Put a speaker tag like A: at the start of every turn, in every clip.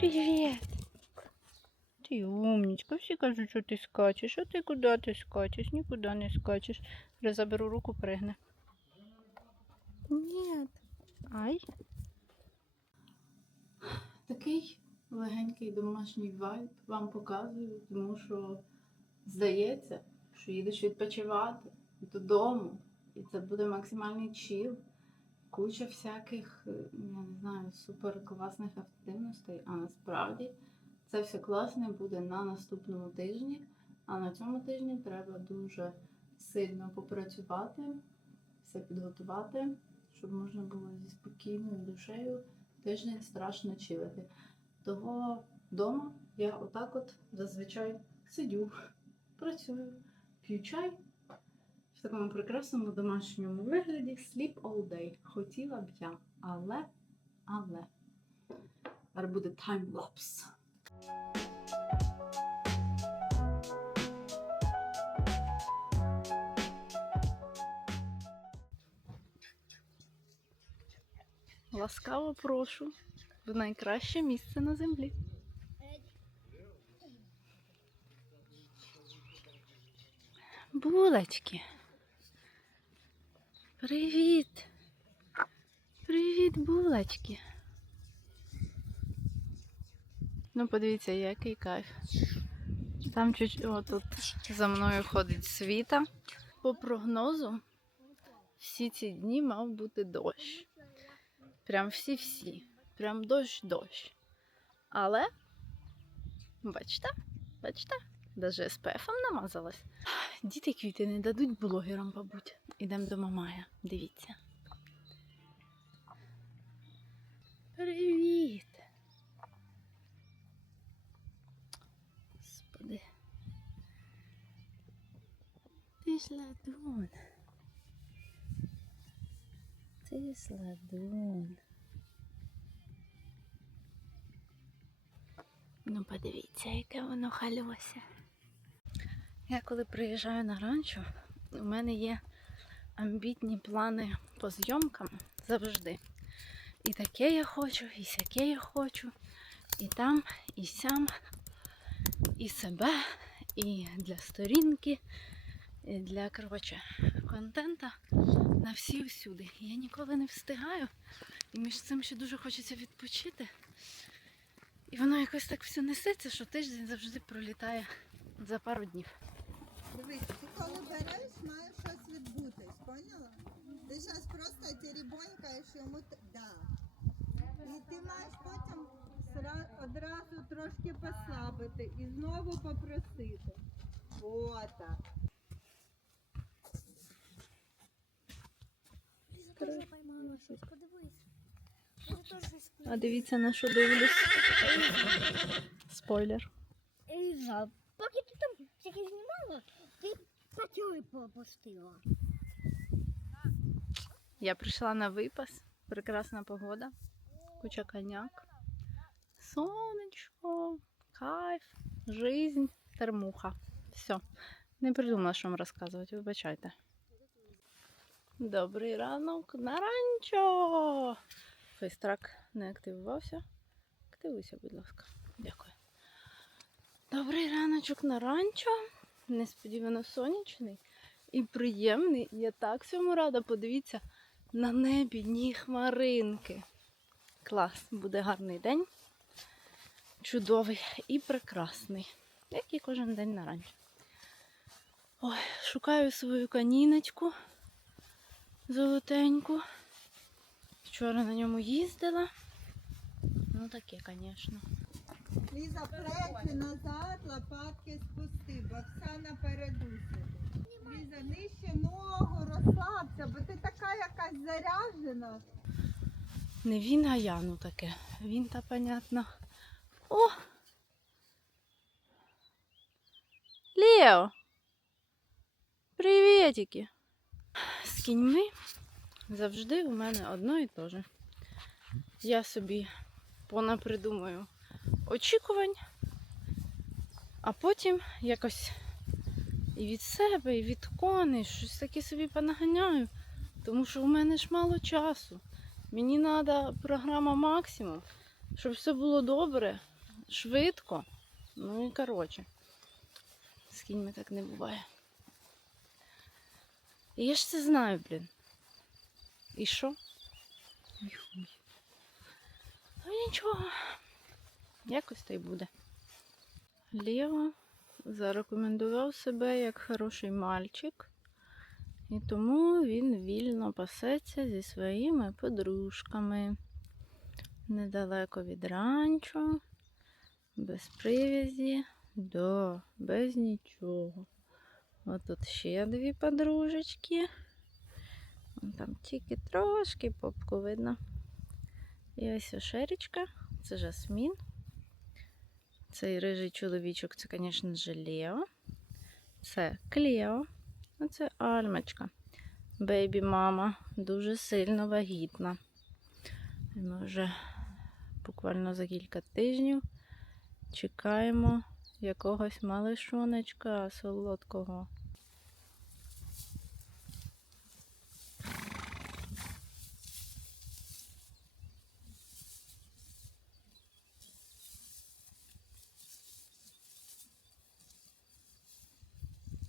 A: Привіт. Ти умнічка, всі кажуть, що ти скачеш, а ти куди ти скачеш? Нікуди не скачеш. Вже заберу руку, пригне. Ні. Ай. Такий легенький домашній вайб вам показую, тому що здається, що їдеш відпочивати додому, і це буде максимальний чіл. Куча всяких, е, я не знаю, супер класних активностей, а насправді це все класне буде на наступному тижні. А на цьому тижні треба дуже сильно попрацювати, все підготувати, щоб можна було зі спокійною душею тиждень страшно чилити. Того вдома я отак от зазвичай сидю, працюю, п'ю чай в такому прекрасному домашньому вигляді sleep all day. Хотіла б я, але, але. Зараз буде таймлапс. Ласкаво прошу в найкраще місце на землі. Булочки. Привіт. Привіт, булочки. Ну, подивіться, який кайф. Там чуть отут за мною ходить світа. По прогнозу, всі ці дні мав бути дощ. Прям всі-всі. Прям дощ-дощ. Але, бачите, бачите, навіть СПФ намазалась. Діти квіти не дадуть блогерам, мабуть. Ідемо до Мамая. Дивіться. Привіт! Господи. Ти ж ладун. Ти ж ладун. Ну, подивіться, яке воно хальося. Я коли приїжджаю на ранчо, у мене є амбітні плани по зйомкам завжди. І таке я хочу, і сяке я хочу, і там, і сям, і себе, і для сторінки, і для коротше, контента на всі усюди. І Я ніколи не встигаю. І між цим ще дуже хочеться відпочити. І воно якось так все несеться, що тиждень завжди пролітає за пару днів.
B: Дивись, ти коли береш, має щось відбутись, поняла? Ти зараз просто теребонькаєш йому. Да. І ти маєш потім одразу трошки послабити і знову попросити.
C: Ліза теж поймала щось, подивись.
A: А дивіться на що дивлюсь. Спойлер.
C: Поки ти там тільки знімала, ти попустила.
A: Я прийшла на випас. Прекрасна погода. Куча коняк. Сонечко, кайф, жизнь, термуха. Все. Не придумала, що вам розказувати, вибачайте. Добрий ранок на ранчо. Фейстрак не активувався. Активуйся, будь ласка. Дякую. Добрий раночок на ранчо. Несподівано сонячний і приємний. Я так цьому рада. Подивіться, на небі ні хмаринки. Клас, буде гарний день. Чудовий і прекрасний. Як і кожен день на ранчо. Ой, шукаю свою каніночку золотеньку. Вчора на ньому їздила. Ну таке, звісно.
B: Ліза, плечі назад, лопатки спусти, бо все напереду. Ліза, нижче ногу, розслабся, бо ти така якась заряджена.
A: Не він, а я, ну таке. Він та понятно. О! Лео! Привітики! З кіньми завжди у мене одно і те же. Я собі понапридумаю очікувань, а потім якось і від себе, і від коней щось таке собі понаганяю, тому що у мене ж мало часу. Мені треба програма максимум, щоб все було добре, швидко. Ну і коротше. З кіньми так не буває. І я ж це знаю, блін. І що? Ой, хуй. Ну нічого. Якось та й буде. Лео зарекомендував себе як хороший мальчик, і тому він вільно пасеться зі своїми подружками. Недалеко від ранчо, без привязі, да, без нічого. От тут ще дві подружечки. Вон Там тільки трошки попку видно. І ось ошеречка, це жасмін. Цей рижий чоловічок, це, звісно ж, Лео. Це Клео. А це Альмочка. Бейбі мама дуже сильно вагітна. Ми вже буквально за кілька тижнів чекаємо якогось малишонечка солодкого.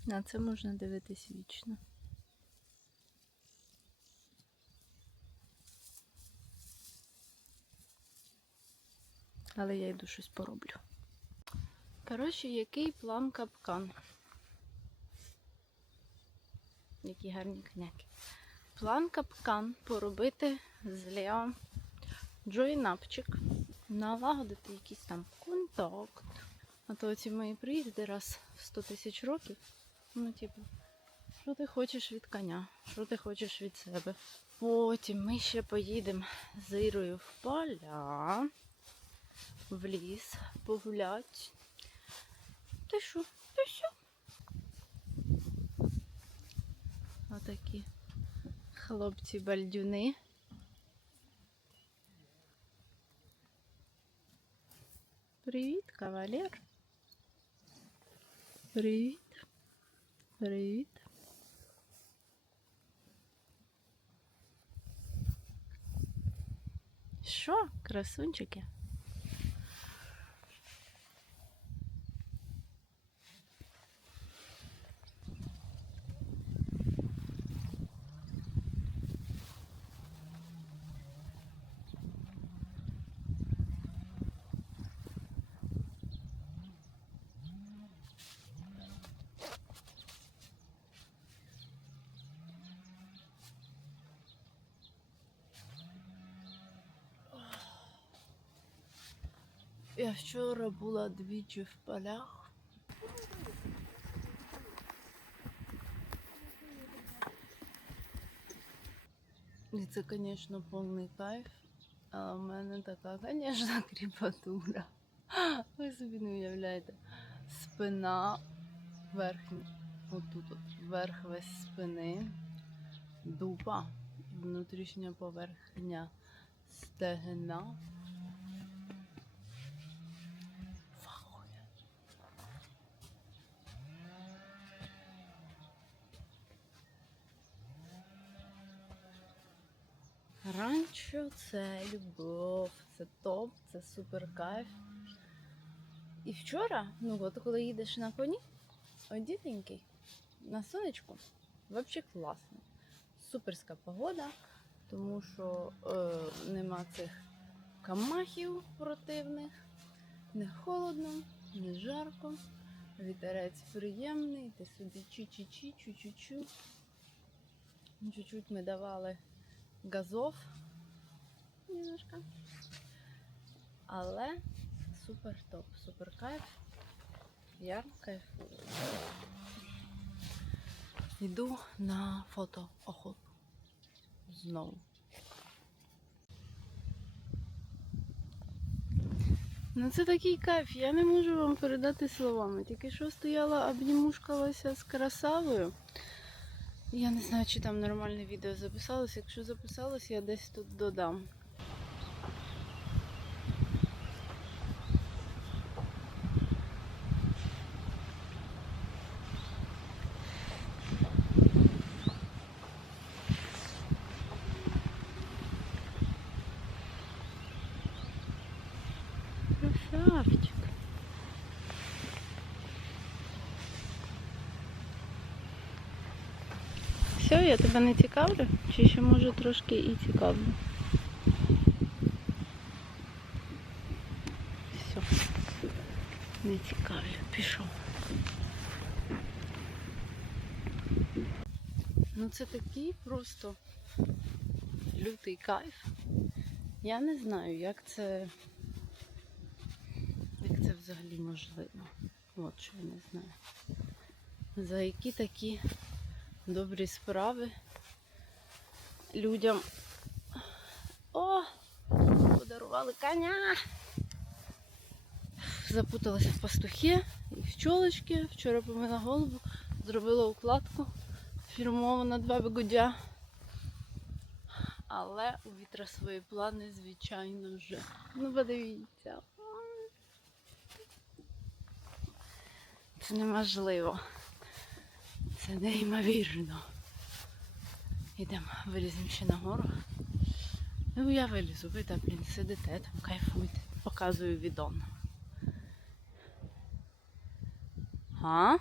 A: На це можна дивитись вічно. Але я йду щось пороблю. Коротше, який план капкан? Які гарні коняки. План капкан поробити з Лео джойнапчик, налагодити якийсь там контакт. А то ці мої приїзди раз в 100 тисяч років. Ну, типу, що ти хочеш від коня, що ти хочеш від себе. Потім ми ще поїдемо з Ірою в поля, в ліс погулять. Та що? Та що? Отакі хлопці бальдюни. Привіт, кавалер. Привіт. Привіт. Що, красунчики? Вчора була двічі в полях. І це, звісно, повний кайф. А в мене така, звісно, кріпатура. Ви собі не уявляєте. Спина верхня. Отут от верх весь спини. Дупа. Внутрішня поверхня стегна. Ранчо це любов, це топ, це супер кайф. І вчора, ну от коли їдеш на коні, одітенький, на сонечку, взагалі класно. Суперська погода, тому що е, нема цих камахів противних, не холодно, не жарко. Вітерець приємний, ти собі чі-чі-чі, чу-чу-чу. Чуть-чуть ми давали газов немножко. Але супер топ, супер кайф. Я кайфую. Йду на фотоохоту. Знову. Ну це такий кайф, я не можу вам передати словами. Тільки що стояла, обнімушкалася з красавою. Я не знаю, чи там нормальне відео записалось. Якщо записалось, я десь тут додам. Я тебе не цікавлю? Чи ще може трошки і цікавлю? Все. Не цікавлю, пішов. Ну це такий просто лютий кайф. Я не знаю, як це. Як це взагалі можливо. От що я не знаю. За які такі добрі справи людям. О! Подарували коня. Запуталася в пастухи і в чолочки. Вчора помила голову, зробила укладку фірмову на два бигудя. Але у вітра свої плани, звичайно вже. Ну, подивіться. Це неможливо. Це неймовірно. Ідемо, виліземо ще нагору. Ну, я вилізу, ви там, блін, сидите там, кайфуйте. Показую відон. А?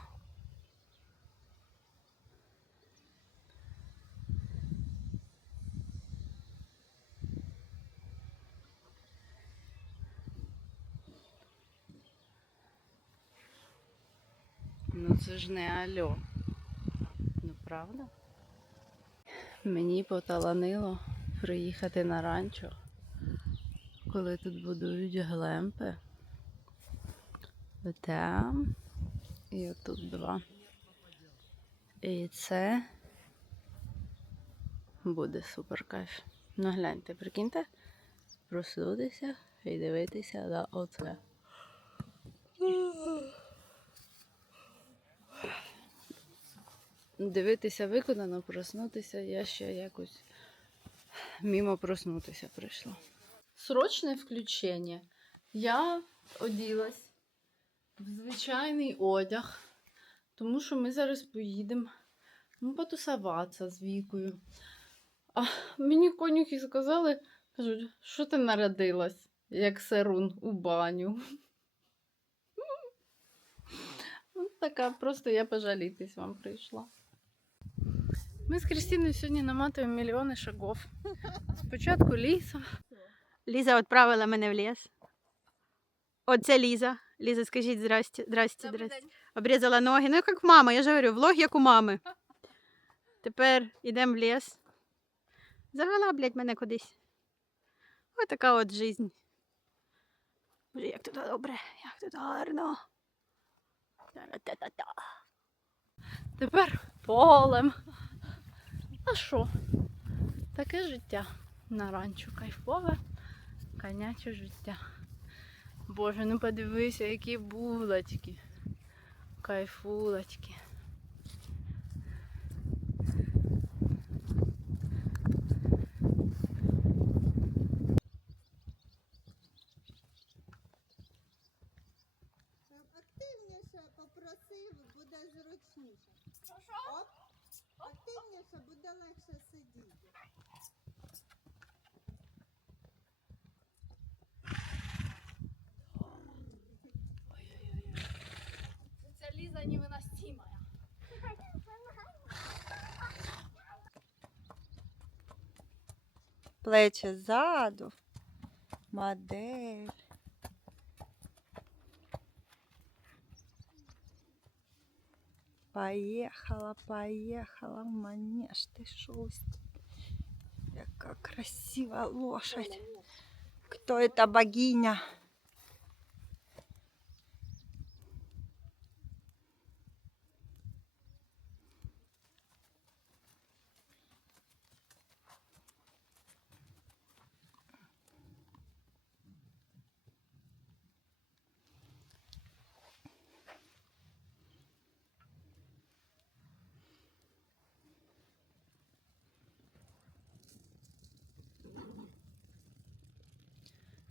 A: Ну це ж не альо. Правда? Мені поталанило приїхати на ранчо, коли тут будують глемпи. Там і отут два. І це буде супер кайф. Ну гляньте, прикиньте, просунутися і дивитися на оце. Дивитися виконано, проснутися, я ще якось мімо проснутися прийшла. Срочне включення. Я оділась в звичайний одяг, тому що ми зараз поїдемо ну, потусуватися з вікою. А мені конюхи сказали, кажуть, що ти народилась, як серун у баню. Ну, така, просто я пожалітись вам прийшла. Ми з Кристиною сьогодні наматуємо мільйони шагов. Спочатку лісом.
D: Ліза відправила мене в ліс. Оце Ліза. Ліза, скажіть здрасте, здрасте, здрасте. Обрізала ноги. Ну, як мама, я ж говорю, влог як у мами. Тепер йдемо в ліс. Завела, блядь, мене кудись. Ось така от жизнь. Боже, як тут добре, як тут гарно.
A: Тепер полем. А що? Таке життя на ранчо кайфове, коняче життя. Боже, ну подивися, які булочки. Кайфулочки.
B: Активніше попросив, буде зручніше. Оп. Активніше буде легше сидіти.
A: Ця ліза невиносима.
B: Плечі ззаду. Модель. Поехала, поехала в манеж. Ты шусть. Какая красивая лошадь. Кто это богиня?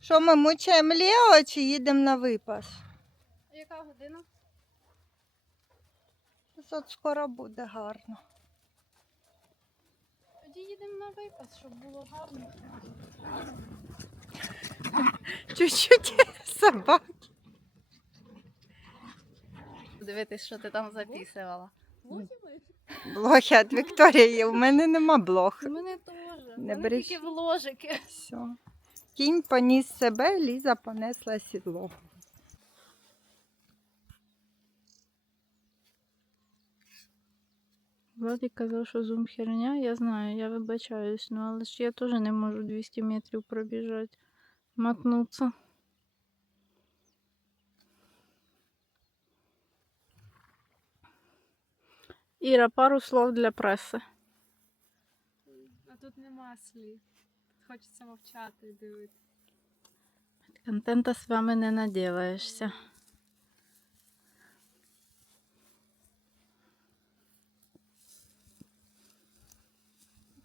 B: Що ми мучаємо Лео чи їдемо на випас?
A: Яка година?
B: От скоро буде гарно.
A: Тоді їдемо на випас, щоб було гарно.
B: Чуть-чуть собак.
A: Дивитись, що ти там записувала.
B: Блохи від Вікторії. У мене нема блох.
A: У мене теж.
B: Не
A: тільки в ложики.
B: Все. Кінь поніс себе, Ліза понесла сідло.
A: Владик казав, що зум херня, я знаю, я вибачаюсь, ну але ж я теж не можу 200 метрів пробіжати, мотнуться. Іра, пару слов для преси.
E: А тут нема слів. Хочеться мовчати і дивитися.
A: Контента з вами не наділаєшся.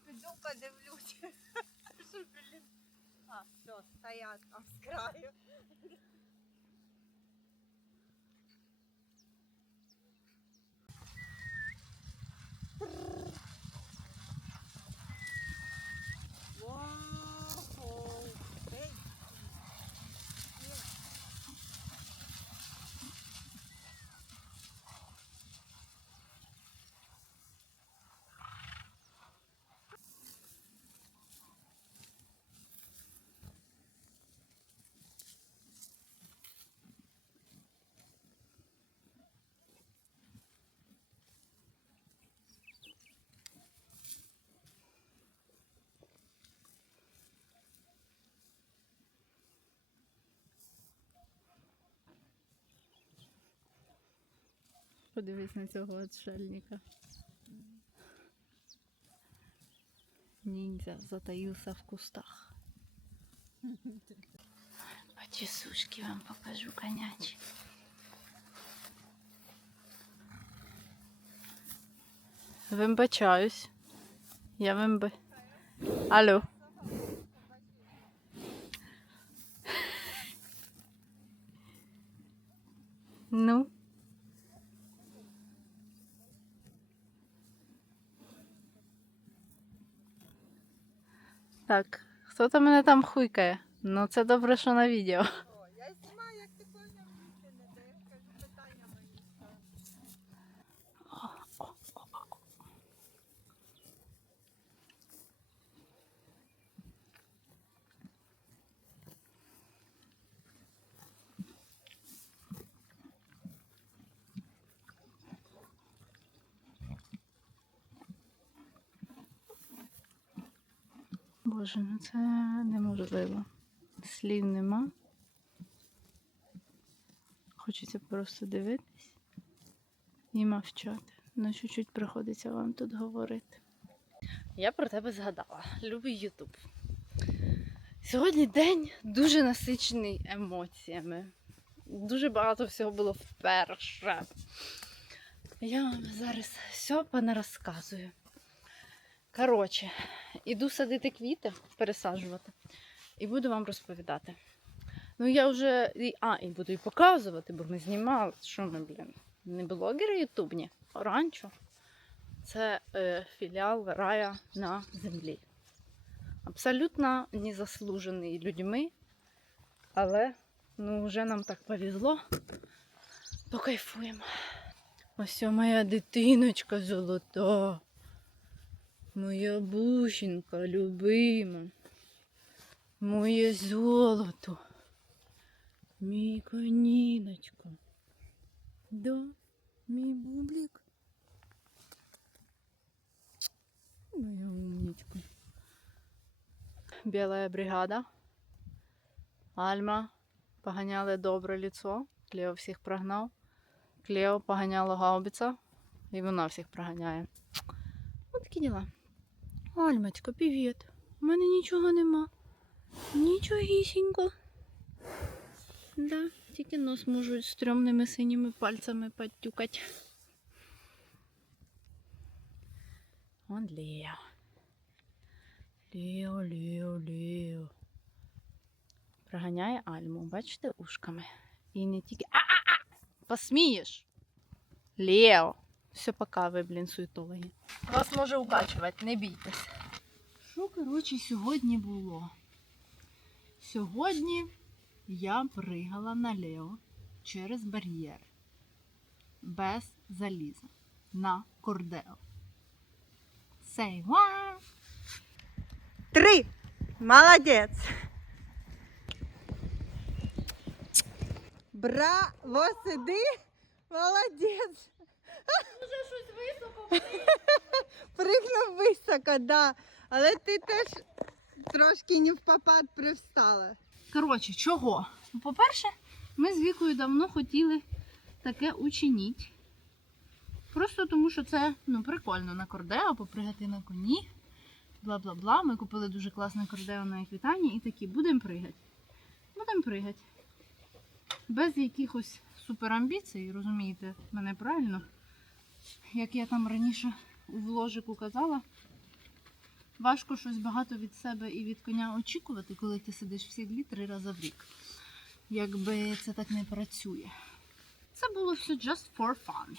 B: Піду подивлюсь. А, все, стоять там з краю.
A: Подивись на цього отшельника. Ниндзя затаился в кустах. Почесушки вам покажу конячі. Вибачаюсь. Я вимби. Алло. Ну. Так, хто то мене там хуйкає? Ну, це добре, що на відео.
B: О, я знімаю, як ти поняв, не де я кажу, питання мої ставиш.
A: Боже, ну це неможливо. Слів нема. Хочеться просто дивитись і мовчати. Ну, чуть-чуть приходиться вам тут говорити. Я про тебе згадала. Любий Ютуб. Сьогодні день дуже насичений емоціями. Дуже багато всього було вперше. Я вам зараз все понарозказую. Коротше, іду садити квіти, пересаджувати, і буду вам розповідати. Ну, я вже. А, і буду і показувати, бо ми знімали. Що ми, блін, не блогери ютубні, а. Це е, філіал рая на землі. Абсолютно незаслужений людьми, але ну, вже нам так повезло. Покайфуємо. Ось моя дитиночка золота. Моя бусинка любима, моє золото, мій коніночка. Да, мій бублик. Моя умничка. Белая бригада. Альма поганяли добре ліцо. Клео всіх прогнав. Клео поганяла гаубиця. І вона всіх проганяє. Ось такі діла. Альмочка, привіт. У мене нічого нема. Нічогісінько. Да, тільки нос можуть стрьомними синіми пальцями потюкать. Он Лео. Лео, Лео, Лео. Проганяє Альму, бачите, ушками. І не тільки. А-а-а! Посмієш! Лео! Все, пока ви, блін, суетологи. Вас може укачувати, не бійтесь. Що, коротше, сьогодні було? Сьогодні я пригала на Лео через бар'єр без заліза на кордео.
E: Say one.
B: Три. Молодець. Браво, сиди. Молодець.
A: Вже щось високо.
B: Пригнув високо, да. Але ти теж трошки не в попад привстала.
A: Коротше, чого? Ну, По-перше, ми з Вікою давно хотіли таке учинити. Просто тому, що це ну, прикольно на кордео, попригати на коні. Бла-бла-бла. Ми купили дуже класне кордео на еквітані і такі будемо пригати. Будемо пригати. Без якихось суперамбіцій, розумієте, мене правильно. Як я там раніше у вложику казала, важко щось багато від себе і від коня очікувати, коли ти сидиш в сідлі три рази в рік. Якби це так не працює. Це було все just for fun.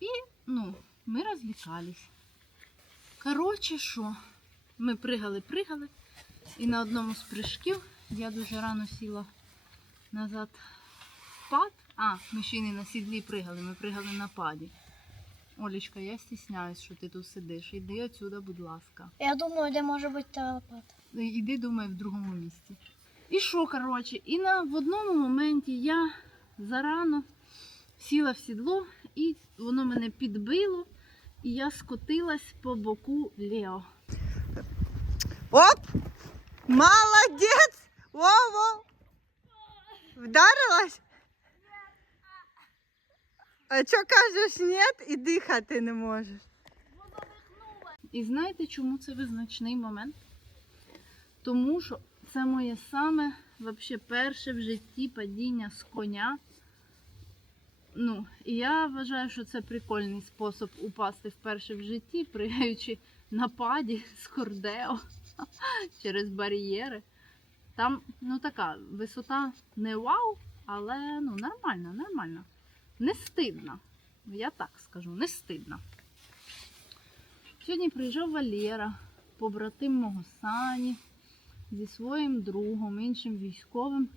A: І, ну, ми розвлікались. Коротше, що? Ми пригали, пригали. І на одному з прыжків я дуже рано сіла назад в пад. А, ми ще й не на сідлі пригали, ми пригали на паді. Олічка, я стісняюсь, що ти тут сидиш. Іди отсюда, будь ласка.
C: Я думаю, де може бути телепат.
A: Іди, думай, в другому місці. І що, коротше, і на в одному моменті я зарано сіла в сідло, і воно мене підбило, і я скотилась по боку Лео.
B: Оп! Молодець! Воу-воу! Вдарилась? А що кажеш ні і дихати не можеш?
A: І знаєте, чому це визначний момент? Тому що це моє саме вообще перше в житті падіння з коня. Ну, і я вважаю, що це прикольний спосіб упасти вперше в житті, пригаючи на паді з кордео через бар'єри. Там, ну така, висота не вау, але ну нормально, нормально. Не стидно. Я так скажу, не стидно. Сьогодні приїжджав Валера, побратим мого Сані, зі своїм другом, іншим військовим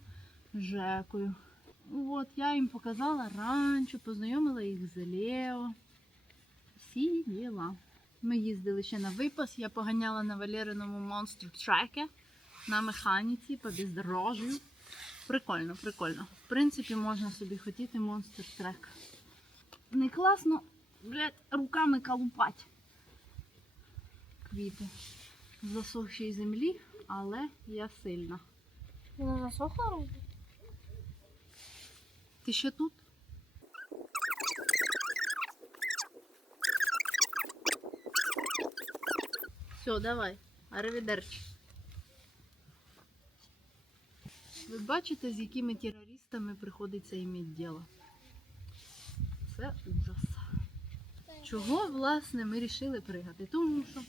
A: Жекою. От, я їм показала ранчо, познайомила їх з Лео. Всі діла. Ми їздили ще на випас, я поганяла на Валериному монстр треке на механіці по бездорожжю. Прикольно, прикольно. В принципі, можна собі хотіти монстр трек. Не класно, блядь, руками колупать квіти в засохшій землі, але я сильна.
C: Воно засохло руку?
A: Ти ще тут? Все, давай. Аривідерчі. Ви бачите, з якими терористами приходиться іметь діло? Це ужас. Чого, власне, ми вирішили пригати? Тому що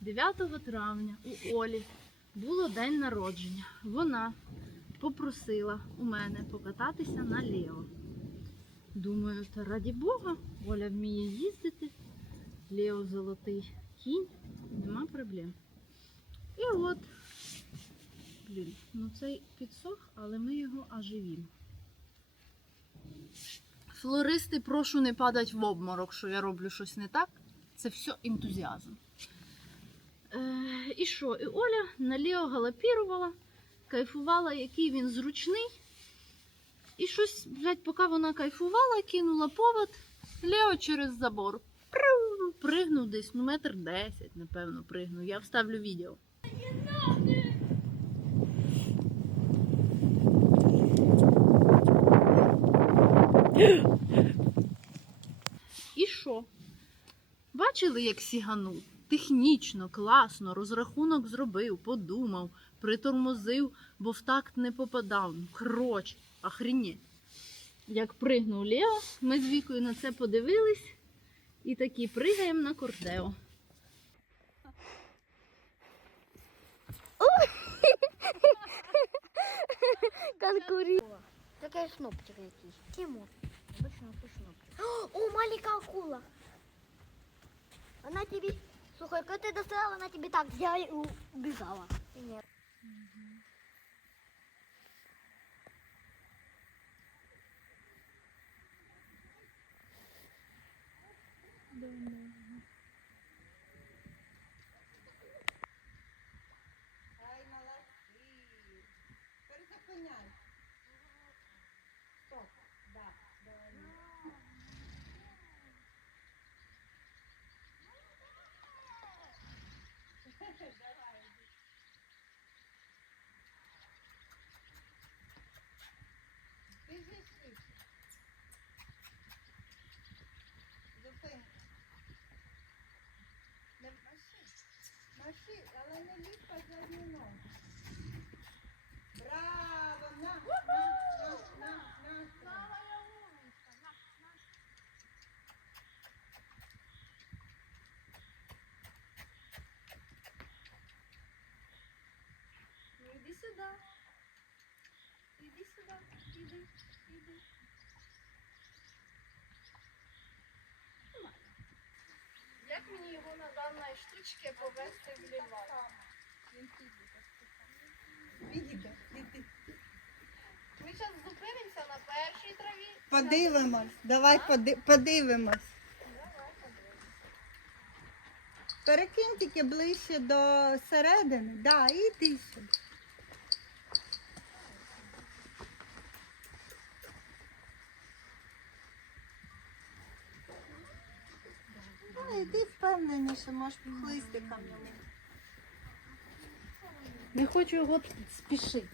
A: 9 травня у Олі було день народження. Вона попросила у мене покататися на Лео. Думаю, та раді Бога, Оля вміє їздити. Лео золотий кінь, нема проблем. І от, ну цей підсох, але ми його оживімо. Флористи, прошу не падати в обморок, що я роблю щось не так. Це все ентузіазм. Е, і що? І Оля на Лео галопірувала кайфувала, який він зручний. І щось, блядь, поки вона кайфувала, кинула повод, Лео через забор. Пригнув десь, ну метр десять, напевно, пригнув. Я вставлю відео. І що? Бачили, як сіганув? Технічно, класно, розрахунок зробив, подумав, притормозив, бо в такт не попадав. Ну, Коротше, охренеть. Як пригнув Лео, ми з Вікою на це подивились і такі пригаємо на кордео.
C: Конкурі. Такий шнопчик якийсь. Тимур. О, маленькая акула. Она тебе... Слухай, когда ты достала, она тебе так взяла и убежала. Нет.
B: але по задню ногу. Браво! На, на, на, на, на.
F: Ну иди сюда. Иди сюда. Иди, иди. Як мені його на даної штучці повести в лівак? Ми зараз зупинимося на першій траві.
B: Подивимось, давай поди- подивимось. Перекинь тільки ближче до середини. Да, і йди сюди. А, йди впевненіше, можеш хлистиком.
G: Не хочу його спішити.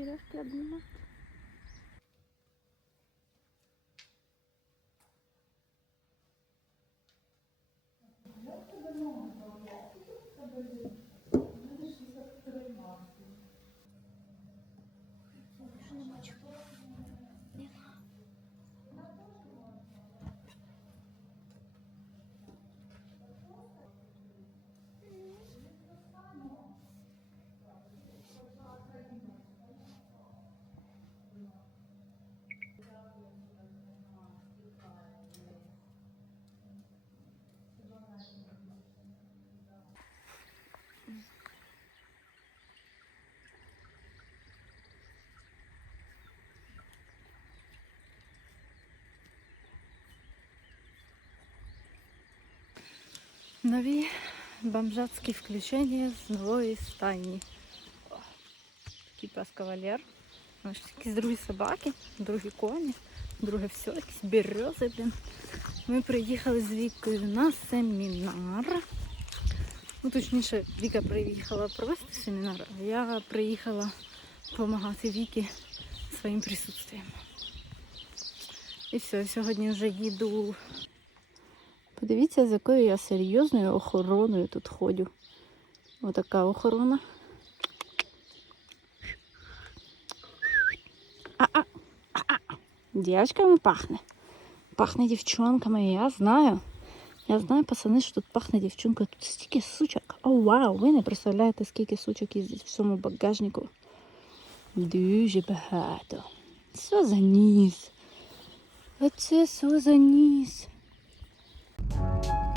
A: Черешки обнімашки. Нові бомжатські включення з нової стайні. О, Такий пес кавалер. Якісь другі собаки, другі коні, друге все, якісь берези, блін. Ми приїхали з Вікою на семінар. Ну, точніше, Віка приїхала провести семінар, а я приїхала допомагати Вікі своїм присутствием. І все, сьогодні вже їду Подивіться, з якою я серйозною охороною тут ходжу. Отака охорона. А-а. Дівчатками пахне. Пахне дівчонками, я знаю. Я знаю, пацани, що тут пахне дівчонкою. Тут стільки сучок. О, вау! Ви не представляєте, скільки сучок їздить в цьому багажнику. Дуже багато. Що за ніс? Оце що за ніс? Thank you.